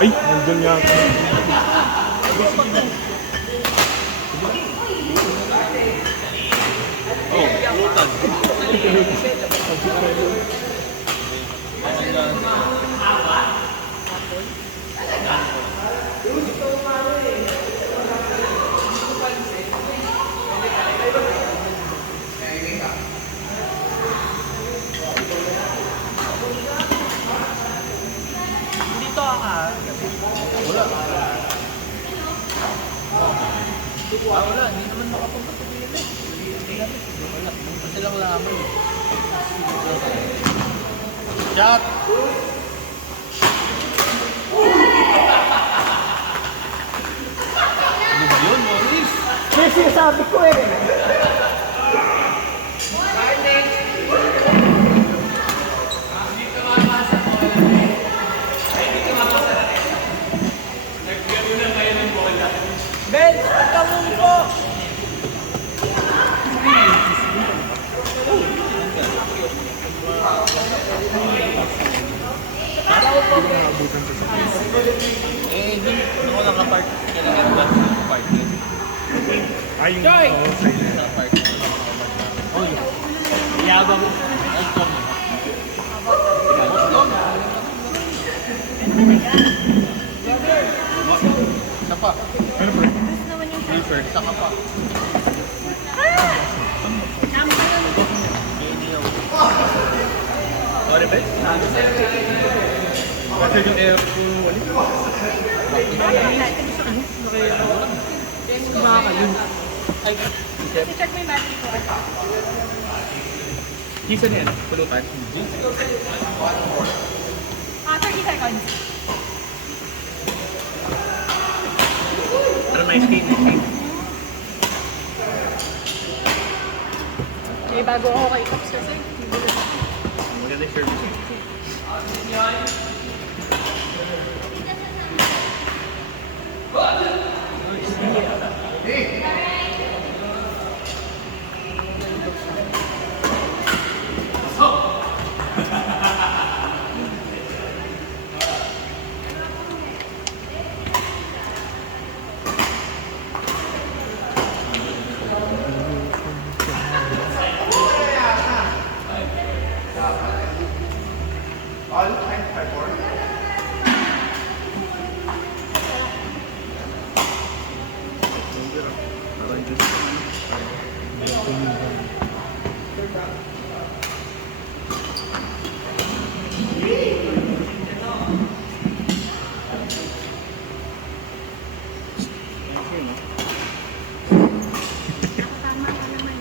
Ay, nandun yata. Oh, lutan. Dito ka. Wala. Hindi naman makapunta sa bili. Wala. Kasi lang laman. Shot! Ano ba yun, Morris? Kasi sabi ko eh. Ben, pagkawin po! Hindi ako nakapark. Kailangan ba park yun? Ay, yung Joy! oo, sa'yo na. Nakapark. Oh, yabang. Ang kami. Isa pa. Ano pre? Reefer. Isa ka pa. Sorry, ba? Kasi yung air ko, wali. Check mo yung battery ko. Kisa na yan, pulutan. 30 seconds. Pero may skin, may skin. May bago ako kay Cops kasi. Maganda yung service.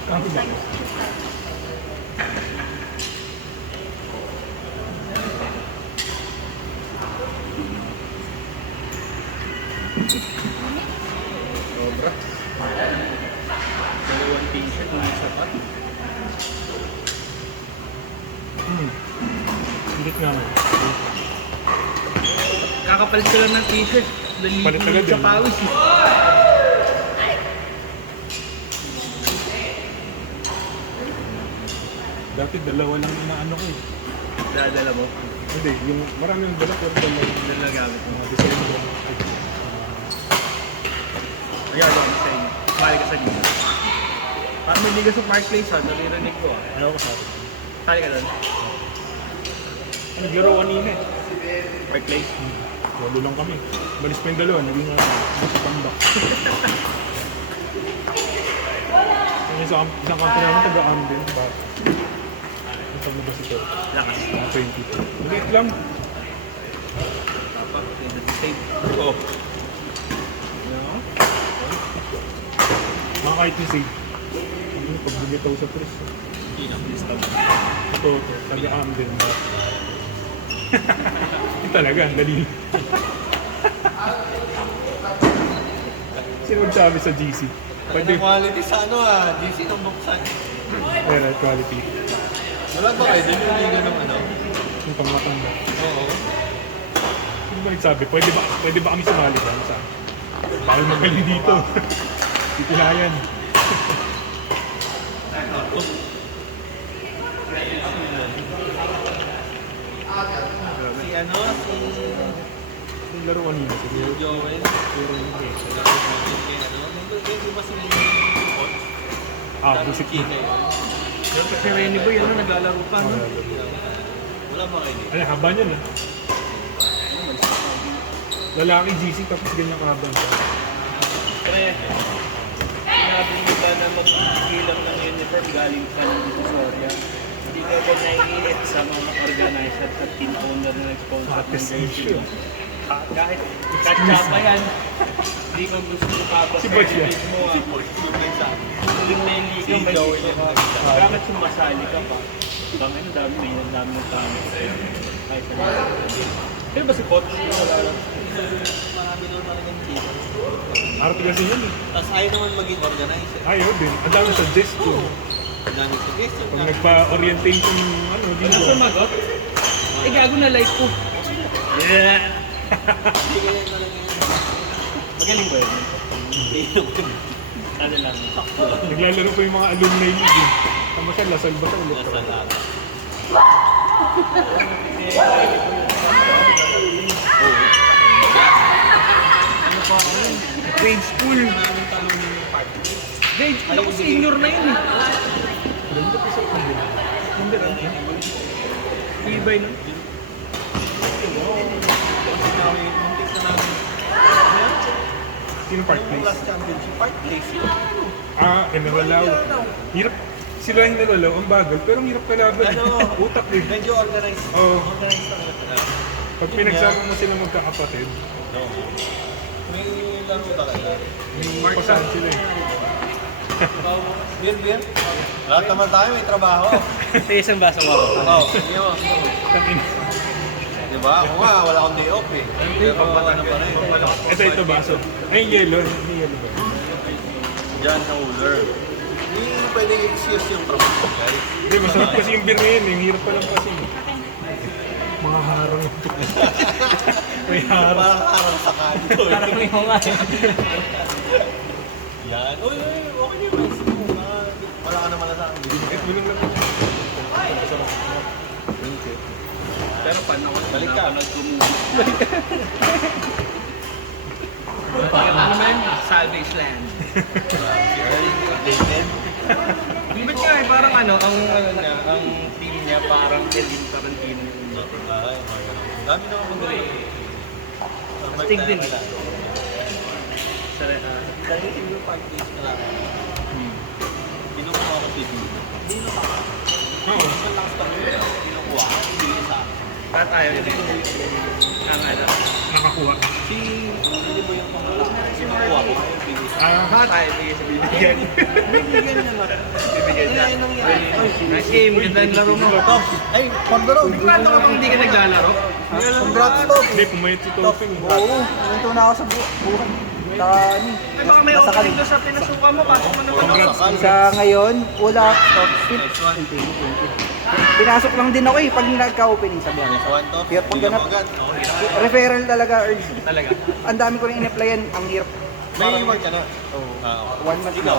Tama ka naman. Sobra. Dalawang t-shirt, may isa pa. Higit nga man. Kakapalit ko lang ng t-shirt. Palit agad Sa yun. pawis. Dati dalawa lang na ano ko eh. Dadala mo. Hindi, yung marami yung dala pero dalawa yung Dalagamit mo. mga December. Regalo ko sa inyo. Balik ka sa dito. Parang may ligas ng Marketplace ha. Nalirinig ko ah. Ayaw ko sabi. Sali ka doon. Naglaro kanina eh. Marketplace. Lalo lang kami. Balis pa yung dalawa, naging sa comeback. Yung isang kampi namin taga-am din. Isang na ba si Tor? Lakas. 20. Maliit lang. Dapat. Save. Oo. Mga kahit yung save. Ano, pag bumitaw sa press. Hindi na. Lista mo. Ito, taga-am din. Ito talaga, ang dali. Sino magsabi sa GC? Pwede, Quality sa ano DC ng buksan. meron quality. Wala ba kayo? Diniligan ng ano? Yung pangmatanda. Oo. Sino ba nagsabi? Pwede ba kami sumali ba? Sa bawal magaling dito. Titilayan. Si ano, si Yung laro kanina. si Joel. Pero hindi. Kay ano, di ba si Coach? Ah, busit Kika na. yun. Pero si Renny Boy, ano, naglalaro pa, no? Wala ba kayo dito? Ay, haba niya na. Lalaki GC tapos ganyan kahaba siya. Pre, sinabi mo ba na mag-ilang ng uniform galing pa ng Divisoria? Hindi ka ba naiinit sa mga organizer at team owner na nag-sponsor ng Artist jersey? issue. Kahit katsa pa yan, hindi ko gusto pa ba Si Boy siya. mo Si Coach, yung nagsabi. Yung may liga, Si may Joey liga lang ka. nagsabi. Bakit sumasali ka pa? Bangin, dami ng gamit sa'yo. Kahit sa mga. Pero ba si Coach? Wala lang. Marami naman talagang kita. Arte kasi yun eh. Tapos ayaw naman maging organizer. Ayaw din. Ang dami suggestion. Ang daming suggestion. Pag nagpa-orientation, ano, Ano dito. sumagot? Eh, gago na like ko. Yeah! Hindi kaya talaga yun. Magaling ba yun? Hindi naman. Ano lang. Naglalaro pa yung mga alumni league eh. Tama siya, Lasal ba ito ulit? Nasa lahat. Ano pa ako yun? Grade school. Maraming talunin yung party. Grade school ako senior na yun eh. Ganda pa sa kanila. Ganda rin. Ibay nun. Muntik na namin. Sino part Yung place? last championship part place yun. Ah, Enrolao. Hirap. Sila yung Enrolao, ang bagal. Pero ang hirap kalaban. Ano? Utak eh. Medyo organized. Oo. Organized talaga. Pag pinagsama mo sila magkakapatid, No. May laro talaga. may pasahan sila eh. Bien. Lahat naman tayo may trabaho. Sa isang baso mo. Oo. Hindi mo. Tangin. Diba? Ako nga, wala akong day off eh. Pero ano pa rin. Ito baso. Ay, yellow. May yellow ba? John Howler. Hindi pwedeng excuse yung trabaho, guys. Hindi, masarap kasi yung beer ngayon eh. Ang hirap pa lang kasi. Mga harang. May harang. Parang harang sa kanto. Parang may hunga. Yan. Uy, okay na yung mo. Wala ka naman na sa akin. Kahit walang lang. Pero paano ako Balik ka. Ano man? Salvage Land. Updated. Ba't nga eh, parang ano, ang team niya parang Edwin Tarantino. Ay, dami naman magaling. Astig din eh. Dahil yung parties na lang. Kinukuha ko si Dino. Dino ka. Oo. Ang lakas ka rin. Kinukuha ko. Hindi sa akin. At tayo din. Ano? Nakakuha. Si, hindi mo yung pangalaki. Kinukuha ko. Yung bigay sa Ah, Baka tayo bigay sa bibigyan. bibigyan niya lang. Bibigyan niya. Kaya nangyari. Nice game, ganda yung laro mo. Ay, Pandaro. Paano ka bang hindi ka naglalaro? Congrats to. hindi, pumayat si Topin. Oo, nandito na ako sa buhay. Ay baka may opening doon sa pinasuka mo, pasok mo naman ako. Congrats. Sa ngayon, wala. Next one. Pinasok lang din ako eh, pag nagka-opening sabi ako. Next one to. Kaya pag Bigyan ganap- mo agad. Referral talaga, Earl. Talaga. Ang dami ko rin in-applyan, ang hirap. May reward ka na. Oo. Ah, 1 month na.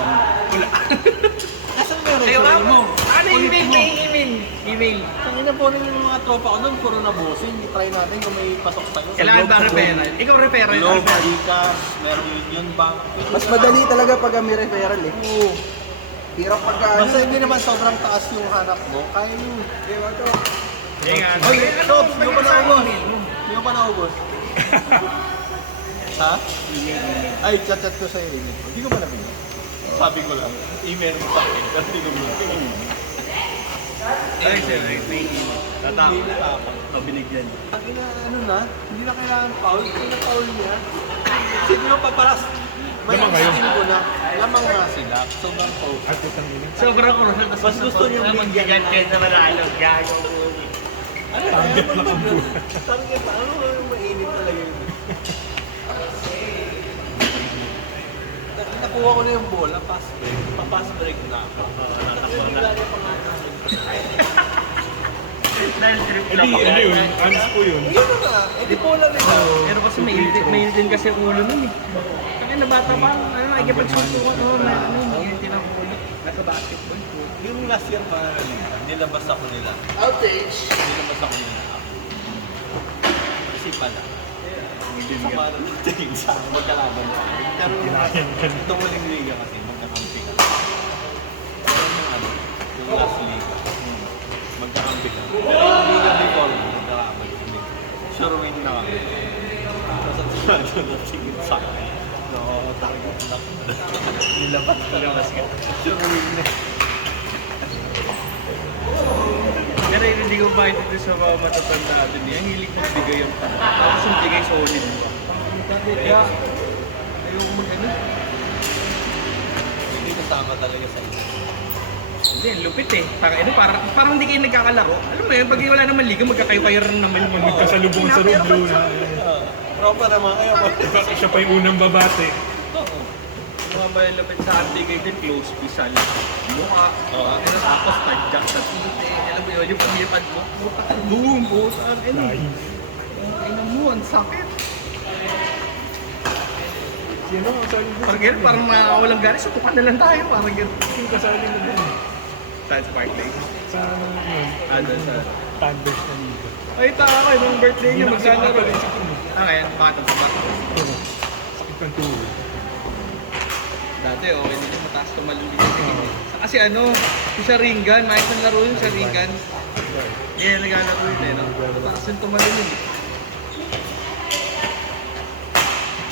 Nasaan may Ayaw referral nga mo? mo. Ano email? May email. Email. Ang ina po yung mga tropa ko doon, puro na bossing. Try natin kung may pasok tayo. Kailangan ba referral? Ikaw referral. Globe, Gcash, meron Union Bank. Mas madali talaga pag may referral eh. Oo. Hirap pag Basta hindi naman sobrang taas yung hanap mo, kaya nyo. Ingat. Oy, Sobs, Ano di mo pa naubos. Di mo pa naubos. Ha? Ay, chat-chat ko sa'yo. Hindi ko pa nabigyan. Sabi ko lang, email mo sa akin. Pero hindi ko binigyan. Ay, sir. May email. Tatapos. Hindi natapang. O, binigyan. Ang ina, ano na, hindi na kailangan foul. Kung na-foul niya, sige mo paparas. May Lamang kayo. team ko na, lamang nga sila. Sobrang foul. At itang ina. Sobrang crucial. Mas gusto niyo bigyan kayo na manalo. Gago. Ano, Target lang ang buhay. Target lang. Ano yung mainit talaga yun? Nakuha ko na yung bola, pass break. Pa-pass break na ako. Bigla niya pangalan. Dahil trip Hindi, ano yun? Honest po yun. Yun na nga. Eh di bola nila. Pero kasi may din kasi ang ulo nun eh. Kaya na bata pa, ano, nakikipagsuntukan, may din ang ulo. Nasa basketball po. Yung last year pa, nilabas ako nila. Outage! Nilabas ako nila. pala. Sa parang tingin sa magkalaban pa. Pero itong huling liga kasi, magkakampi ka. Pero yung ano, yung last liga, magkakampi ka. Pero yung liga before, magkalaban kami. Sure win na kami. Tapos ang sunod na tingin sa akin. No, takot na. Nilabas ka. Sure win na. Pero hindi ko maintindihan sa mga matatanda natin niya. Ang hilig mong bigay yung tama. Tapos yung bigay solid pa. Kaya, ayoko mag-ano. Hindi kasama talaga sa isa. Hindi, lupit eh. Parang hindi kayo nagkakalaro. Alam mo yun, pag wala naman liga, magkakayo-kayo rin naman. Magkasalubong sa rublo na. Propa naman kayo. Siya pa yung unang babate. Oo. Yung mga malapit sa ating kayo din, close pisal. Mukha. Tapos tagyak sa tute. Alam mo yun, yung pamilipad mo. Boom! Busan! Nice. Ina mo, ang sakit. Sino ang kasali mo? Parang walang gani, sutukan na lang tayo. Parang yun. Yung kasali mo dun? Sa Spark Lake. Sa ano? Doon sa... Thunders na liga. Ay, taka kayo. Nung birthday niya, Hindi na kasi maglalaro. makapalisip yun eh. Ngayon, bakit ang sabat? Sakit ng tulo. Dati, okay din yung mataas tumalun din. Kasi ano, yung sa Ringan, makikita ng laro yun sa Ringan. Yeah, naglalaro yun eh, no? Mataas yung tumalun yun.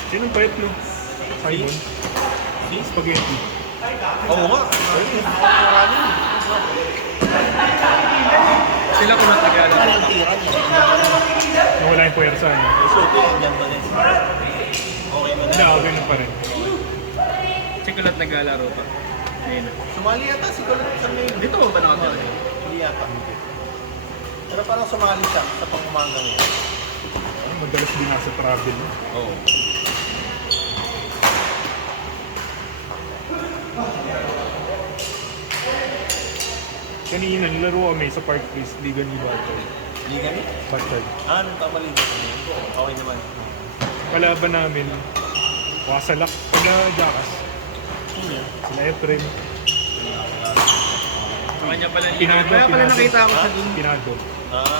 Sinong payat mo? Simon? Spaghetti. Oo nga. Sila kung naglalaro. Nawala yung puwersa niya. So, ito yung gentleness. Okay mo na. Hindi, ganun pa rin. Si Kulot naglalaro pa. Ayun. Sumali yata si Kulot sa ngayon. Dito ba nakatira? Hindi yata. Pero parang sumali siya sa pangumaga ngayon. Madalas din nasa travel. Oo. Kanina, nilaro kami sa Park Place, Liga ni Bato. Hindi kami? Backyard. Nung tama din kami. Okay naman. Kalaban namin, Wasalak, sila Jackas. Sila Efren. Sa kanya pala. Pinado. Kaya pala nakita ko sa dun. Pinado.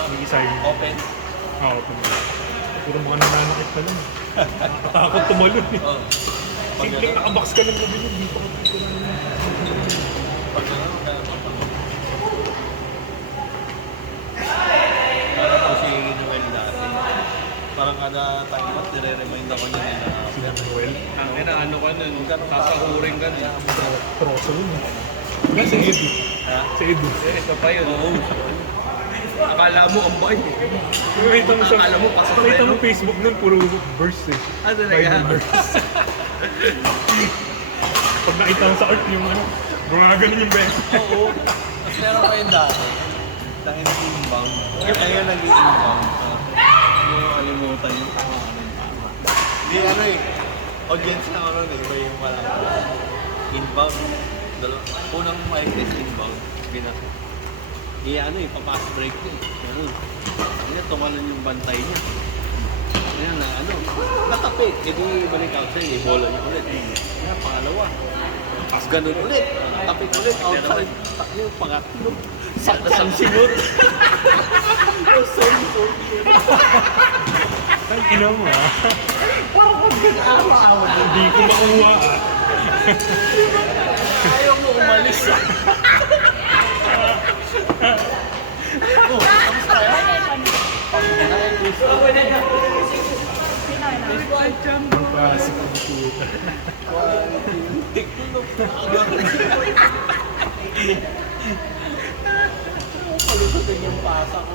Yung isa yung... Open. Oo, puro mga nananakit pa lang. Takot tumalon eh. Oo. Simpleng nakabox ka lang gabi yun, dito ka Pag gano'n, parang po si Noel dati. Parang kada time out, nire-remind ako niya nila. sila Noel. Ang ina, ano ka nun? Sasakuring ka nun. Troso yun. Wala si Edu. Ha? Si Edu. Ito pa yun. Oo. Akala mo ang bait eh. Nakita mo sa... Akala mo, pasok Nakita na mo yun. Facebook nun, puro verse eh. Ah, talaga? Bible verse. Pag nakita mo sa art yung ano, gumagano yung best. Oo. Mas meron pa yun dati. Tangin na inbound. Ngayon nag-inbound. Alimutan yung tama ka ng tama. Hindi ano eh. Audience na ano, iba yung malaki. Inbound. Unang mic test inbound. Binato. Ano eh, papass break niya eh. Ganun. Kaya tumalon yung bantay niya. Kaya na ano, natapik. E di balik outside eh, bola niya ulit. Kaya pangalawa. Tapos ganun ulit. Tapik ulit, outside. Takyo, pangatlo. Saktan sinut. Ang ina mo ah. Parang kung ginawa-awa. Hindi ko makuha ah. Ayaw mo umalis ah. Oh, kamusta yan? Pasok ang puta. Tikulog. Palusutin yung pasa ko.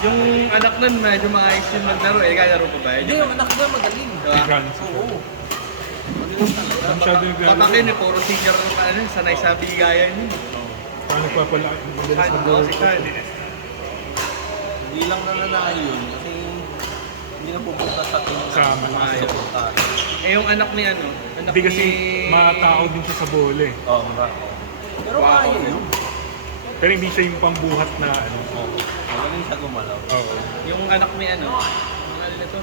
Yung anak nun, medyo maayos yung maglaro eh. Kaya laro pa ba? Hindi, yung anak ko magaling. Diba? Francis. Oo. Masyado naglalaro. Patakin eh, puro senior na ano, sanay sa bigayan yun. Paano nagpapala? Madalas Kahit na ako kasi kahit eh. Hindi lang nananahay yun kasi hindi na pupunta sa tingin Sa ng mga Malayo. supportado. Eh yung anak ni ano, anak Hindi kasi ni... matao din siya sa bola eh. Oo, ba? Pero kaya yun. Pero hindi siya yung pambuhat na ano. Oo. Magaling siya gumalaw. Oo. Yung anak ni ano, ano nito?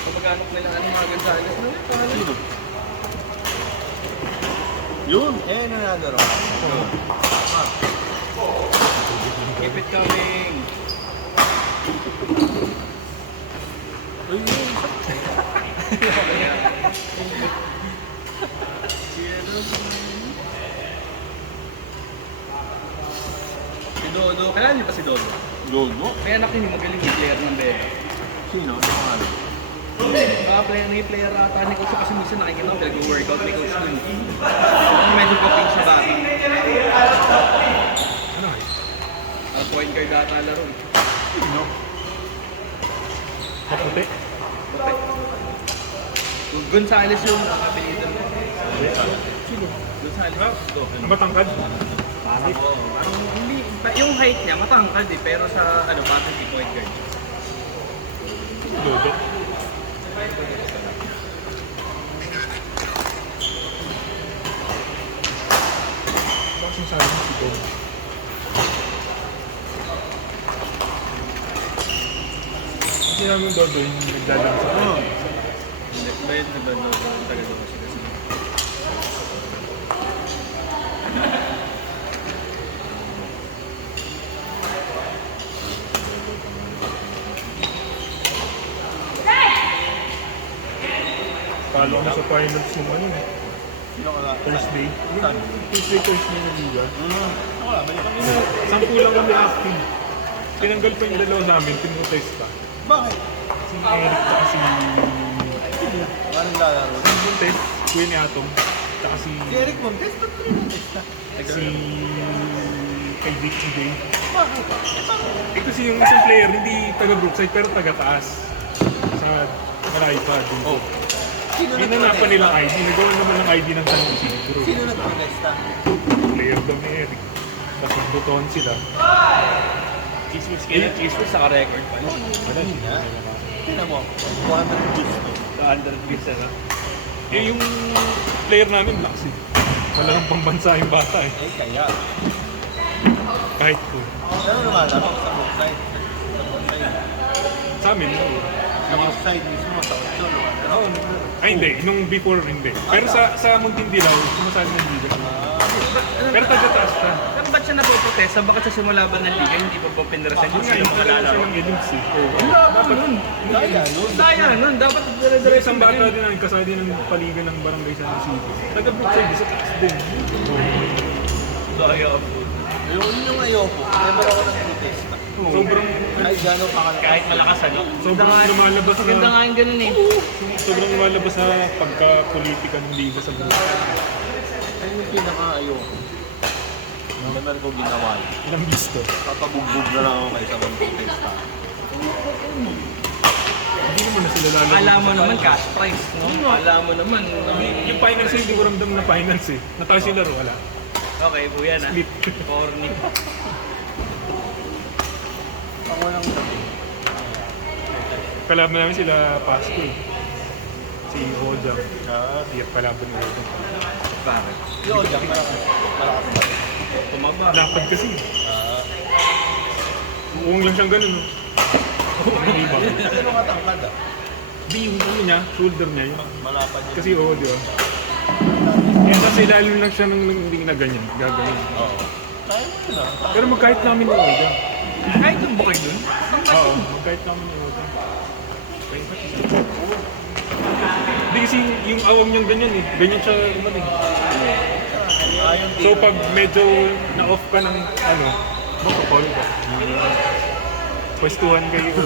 Kapag anak nila ano, mga Gonzales, no? Sino? Yun! Eh, nanalo rin. Keep it coming. Uy, yun! Si Dodo. Kailan niyo pa si Dodo? Dodo? Kaya anak niyo magaling yung player ng Bega. Sino? Ano nga ano? Player ata ni Coach kasi minsan nakikita ko nag-workout ni Coach dun. Ang medyo gaping sa baki. Ano eh? Point guard ata laro. Sino? Maputi? Buti. Gonzales yung kapilitan mo. Sino? Gonzales. Matangkad? Parang hindi, yung height niya matangkad eh, pero sa ano, batang si point guard. Dodo. Bakit sinasabi mo si Dodo? Kasi namin Dodo yung nagdalang sa akin. Hindi, ba yun, diba, no, taga doon kasi. Talo ko sa finals nung ano eh. Sino ka lang? Thursday. Thursday na liga. Wala, balik kami. Sampu lang kami active. Tinanggal pa yung dalawa namin, tinutesta. Bakit? Si Eric at si... Anong lalaro? Si Montes, kuya ni Atom. Tsaka si... Si Eric Montes, ba't ko rin na-testa? Si... Kay Vicky Day. Bakit? Eh kasi yung isang player, hindi taga Brookside pero taga taas. Sa malayo pa. Oh. Sino Hinanapan nilang ID. Nagawa naman ng ID ng San Isidro. Sino nag-protesta? Player daw ni Eric. Tapos nagbutohan sila. Chismis kayo, chismis sa record pa. Hindi na. Tingnan mo, 100 views to. Sa 100 views na. Eh yung player namin, lakas eh. Wala nang pambansa yung bata eh. Eh, kaya. Kahit po. Ano naman, ano sa Brookside? Sa Brookside. Sa amin, no? Sa Brookside mismo, sa Otson. Oo. Ay hindi, nung before hindi. Pero sa Muntindilaw, sumasali ng liga. Pero taga-taas siya. Saan ba't siya napoprotesta? Bakit sa simulaban ng liga hindi pa po pinarasan Yun yung nga, sila yung mga talaga lalaro? siya ng agency. Dapat nun. Kaya, yun. Daya nun, dapat Pero dire-diretso isang bata din ang kasali ng paligan ng barangay San Isidro. Taga-Brookside, sa taas din. Daya. Yun yung ayoko. Never ako nag-protesta. Sobrang, Kahit gano'n pa ka Kahit malakas ano. sobrang lumalabas Maganda nga na, yung ganun eh. sobrang lumalabas na pagka-politika ng liga sa Brookside. Ayun yung pinaka-ayoko. Never ko ginawa yun. Ilang gusto. Papabugbog na lang ako kaysa mag-protesta. Hindi naman na sila lalabas. Alam mo naman cash prize, no? Alam mo naman. Yung finals hindi ko ramdam na finals eh. Natalo sila ro, wala. Okay, buya na. Split. Corny. Ang walang sabi. Kalaban namin sila Pasko eh. Si Hojang. Ah, Iyak kalaban ni Hojang. Bakit? yun, Jack, malakas. Malakas pa rin. Tumaba. Lapad kasi. Ah, Uwang lang siyang ganun. No? Hindi ba? ano katangkad ah? Di yung ano niya, shoulder niya yun. Malapad yun. Kasi oo, di ba? Kaya nasa ilalim lang siya ng hindi na ganyan, gagawin. Oo. Kaya mo yun ah. Pero magkahit namin ni Hojang. Kahit yung bukay dun. Oo, magkahit namin ni Hojang. Hindi kasi yung awang niyang ganyan eh. Ganyan siya naman eh. Ayon So pag medyo na-off ka ng ano, makapal ka. Pwestuhan kayo.